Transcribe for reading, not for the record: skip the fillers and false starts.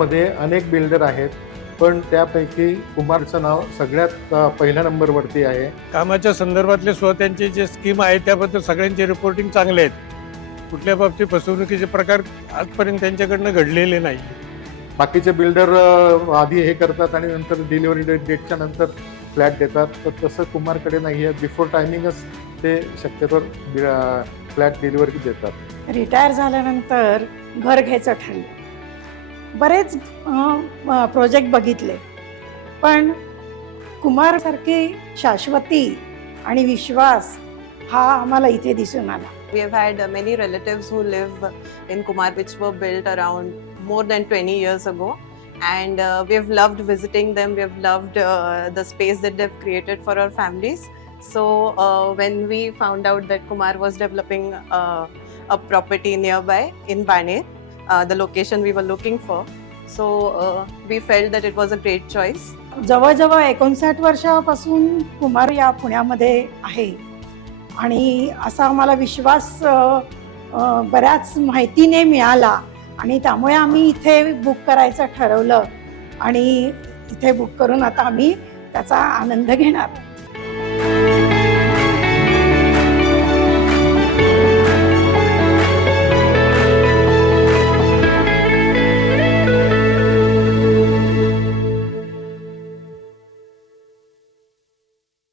पुण्यामध्ये अनेक बिल्डर आहेत, पण त्यापैकी कुमारचं नाव सगळ्यात पहिल्या नंबरवरती आहे. कामाच्या संदर्भातले त्यांचे जे स्कीम आहे त्याबद्दल सगळ्यांचे रिपोर्टिंग चांगले आहेत. कुठल्या बाबतीत फसवणुकीचे प्रकार आजपर्यंत त्यांच्याकडनं घडलेले नाही. बाकीचे बिल्डर आधी हे करतात आणि नंतर डिलिव्हरी डेटच्या नंतर फ्लॅट देतात, तर तसं कुमारकडे नाही आहे. बिफोर टायमिंगच ते शक्यतोवर फ्लॅट डिलिव्हरी देतात. रिटायर झाल्यानंतर घर घ्यायचं ठरलं. बरेच प्रोजेक्ट बघितले, पण कुमारसारखी शाश्वती आणि विश्वास हा आम्हाला इथे दिसून आला. We have had many relatives who live in Kumar, which were built around more than 20 years ago, and we have loved visiting them. We have loved the space that they've created for our families. So when we found out that Kumar was developing a property nearby in Baner, the location we were looking for, so we felt that it was a great choice. जवळजवळ 59 वर्षापासून कुमार या पुण्यामध्ये आहे आणि असा आम्हाला विश्वास बऱ्याच माहितीने मिळाला आणि त्यामुळे आम्ही इथे बुक करायचं ठरवलं आणि इथे बुक करून आता आम्ही त्याचा आनंद घेणार.